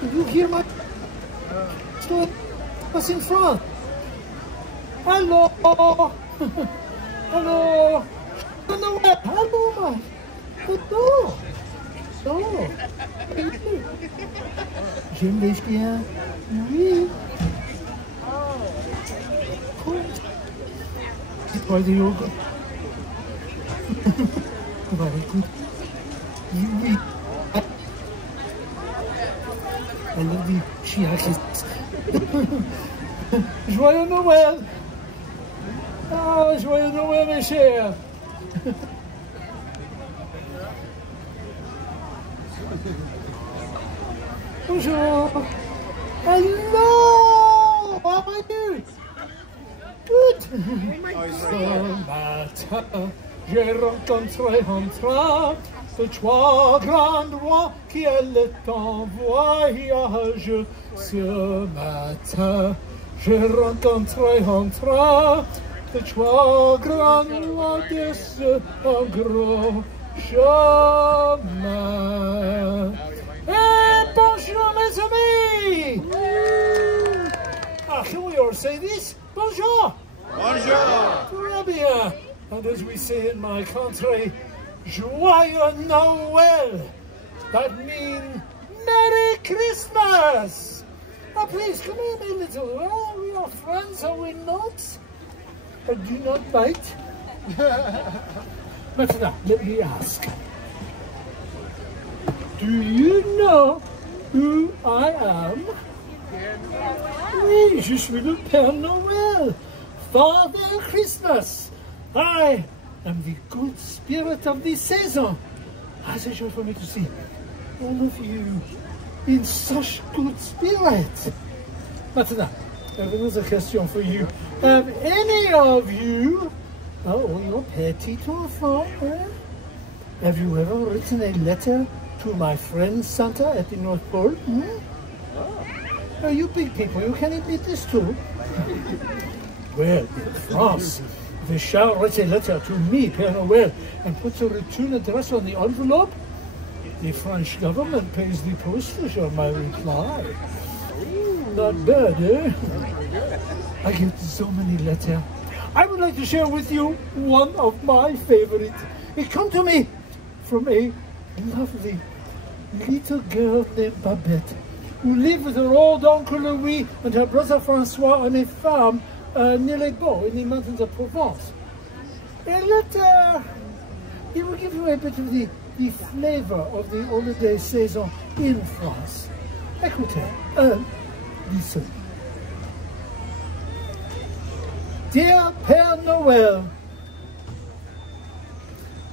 Did you hear my story? What's in front? Hello! Hello! Noel! Hello, man! Hello! Oh! Je me laisse bien? Oui! C'est pas des yoga. Voilà, écoute. Oui. I love you. She actually... Joyeux Noël! Ah, joyeux Noël, mes chers! Bonjour! Hello! How are you? Good! Ce matin, j'ai rencontré un train de trois grands rois qui allaient en voyage. Ce matin, j'ai rencontré un train de trois grands rois de ce grand chemin. Et bonjour mes amis! Ah, can we all say this? Bonjour! Bonjour! Très bien. And as we say in my country, Joyeux Noël! That means Merry Christmas! Now please, come here, my little. Oh, we are friends, are we not? And do not bite. But now, let me ask. Do you know who I am? Oui, je suis le Père Noël, Father Christmas. I am the good spirit of this season. It's a joy for me to see all of you in such good spirit. Maintenant, I have another question for you. Have any of you, oh, your petit enfant, have you ever written a letter to my friend Santa at the North Pole? Oh, you big people, you can admit this too. Well, in France, the child writes a letter to me, Père Noël, and puts a return address on the envelope. The French government pays the postage on my reply. Not bad, eh? I get so many letters. I would like to share with you one of my favorite. It comes to me from a lovely little girl named Babette, who lived with her old Uncle Louis and her brother Francois on a farm near Les Baux in the mountains of Provence. A letter, it will give you a bit of the flavor of the holiday season in France. Écoutez, listen. Dear Père Noël,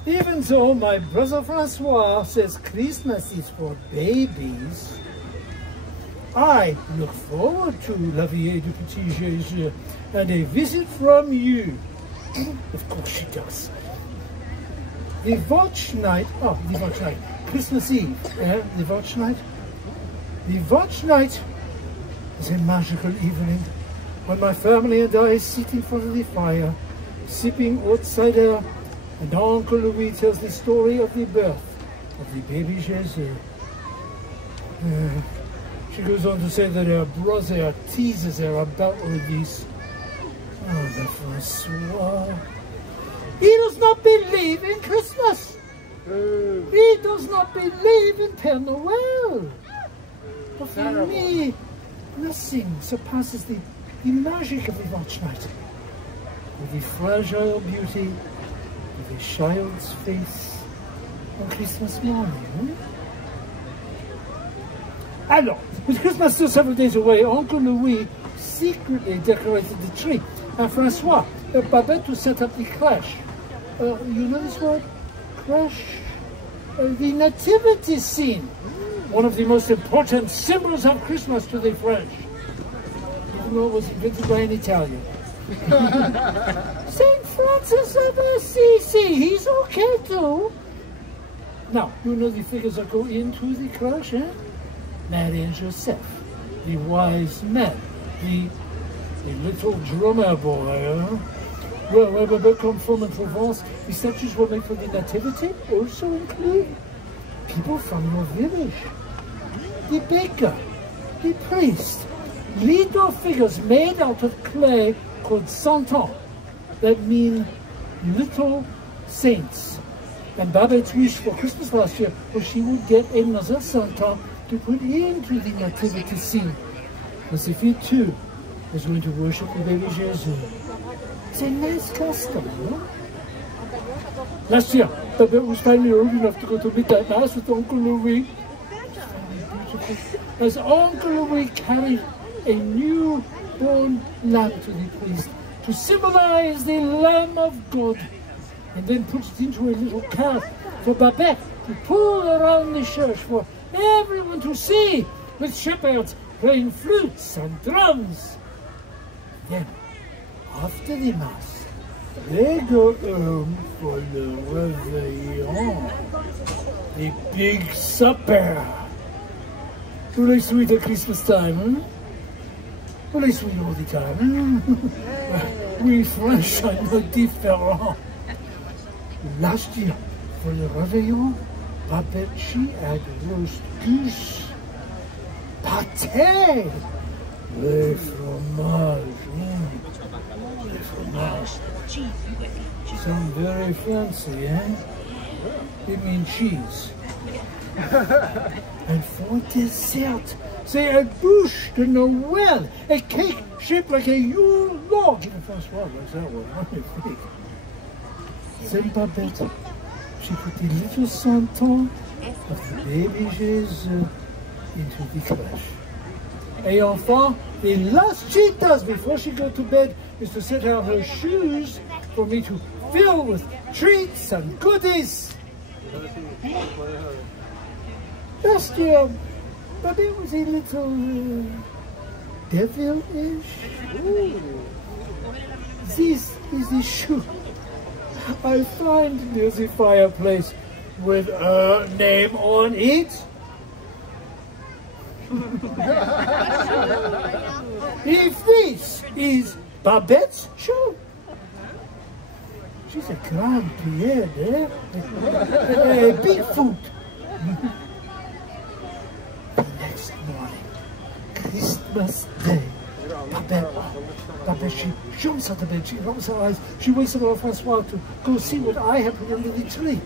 even though my brother Francois says Christmas is for babies, I look forward to La Vie du Petit Jésus and a visit from you. Of course she does. The watch night, Christmas Eve, the watch night. The watch night is a magical evening when my family and I sit in front of the fire, sipping hot cider, and Uncle Louis tells the story of the birth of the baby Jesus. She goes on to say that her brother teases her about all this. Oh, the Francois. He does not believe in Christmas. He does not believe in Père Noël. But for me, nothing surpasses the magic of the watch night. With the fragile beauty of a child's face on Christmas morning. Alors, with Christmas still several days away, Uncle Louis secretly decorated the tree, and Francois, Babette, to set up the crèche. You know this word? Crèche? The nativity scene. One of the most important symbols of Christmas to the French. Even though it was invented by an Italian. Saint Francis of Assisi, he's okay too. Now, you know the figures that go into the crèche, eh? Mary and Joseph, the wise men, the little drummer boy. Where Babette comes from in Provence, the statues were made for the nativity also include people from your village. the baker, the priest, little figures made out of clay called santons, that mean little saints. And Babette's wish for Christmas last year was she would get another santon to put into the nativity scene. As if he too was going to worship the baby Jesus. It's a nice custom, no? Last year, Babette was finally old enough to go to midnight mass with Uncle Louis. As Uncle Louis carried a newborn lamb to the priest to symbolize the Lamb of God, and then put it into a little cart for Babette to pull around the church for everyone to see, with shepherds playing flutes and drums. Then, after the mass, they go home for the réveillon, the big supper. Really sweet at Christmas time, huh? Really sweet all the time, huh? We French are no different. Last year, for the réveillon, Babette, she had roast goose, pâté, le fromage, le fromage. Sound very fancy, eh? It means cheese. And for dessert, they had bûche de Noël, a cake shaped like a Yule log. In the first one, that's that one. Then Babette, she put the little santon of the baby Jesus into the crèche. Et enfin, the last she does before she goes to bed is to set out her shoes for me to fill with treats and goodies. Last year, Babette was a little devilish. This is the shoe I find near the fireplace with her name on it. If this is Babette's shoe, she's a grand Pere, eh? A Bigfoot. The next morning, Christmas Day, Babette, she jumps out of bed, she rubs her eyes, she wakes up her Francois to go see what I have put under the tree.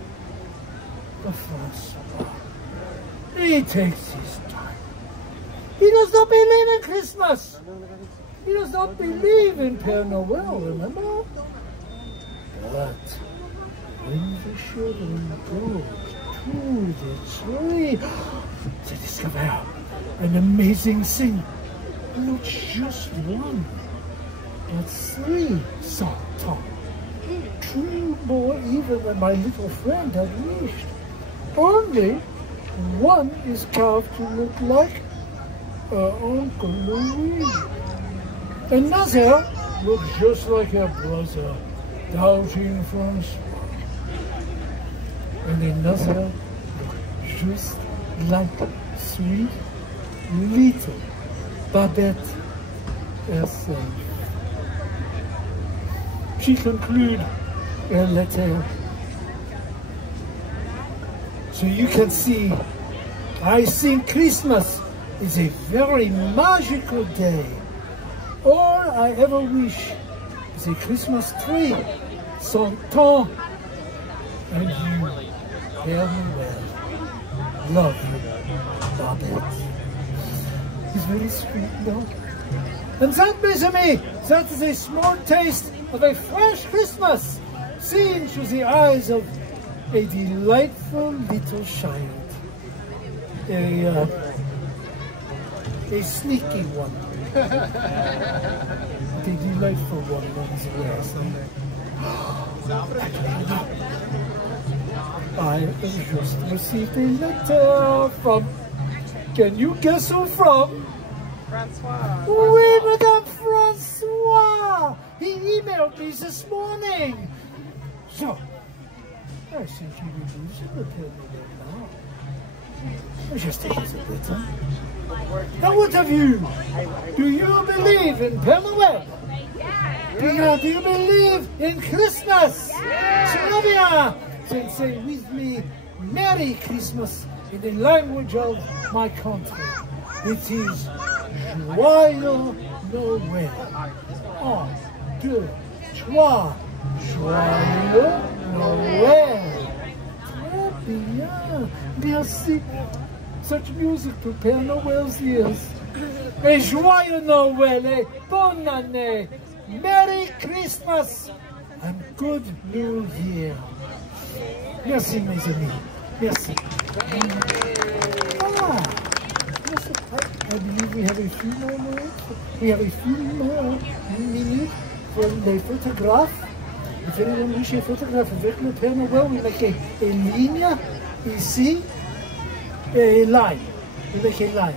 But Francois, he takes his time. He does not believe in Christmas. He does not believe in Père Noël, remember? But when the children go to the tree, they discover an amazing thing. Not just one, but 3 santons. 2 more even than my little friend had wished. Only one is carved to look like Uncle Louis. Another looks just like her brother, doubting from small. And another looks just like sweet little Babette herself. She concludes her letter. So you can see, I think Christmas is a very magical day. All I ever wish is a Christmas tree, santon, and you, Père Noël. Love you, Babette. It's very sweet, no? And that, mes amis, that is a small taste of a French Christmas, seen through the eyes of a delightful little child. A sneaky one. A delightful one, nonetheless. I have just received a letter from... Can you guess who from? Francois. Oui, Madame Francois! He emailed me this morning. So, I think he will use it with him now. I'll just take it a bit, huh? Now what of you? Do you believe in Père Noël? Pere, do you believe in Christmas? Très bien! Then say with me, Merry Christmas in the language of my country. It is Joyeux Noël. 1, 2, 3. Joyeux Noël. Très bien. Merci. Such music to Père Noel's ears. Et joyeux Noël et bonne année. Merry Christmas and good New Year. Merci mes amis. Merci. Yes, I believe we have a few more minutes. We have a few more minutes for les photographes. If anyone wishes a photographe avec le Père Noël, we make a ligne ici et line. We make a line.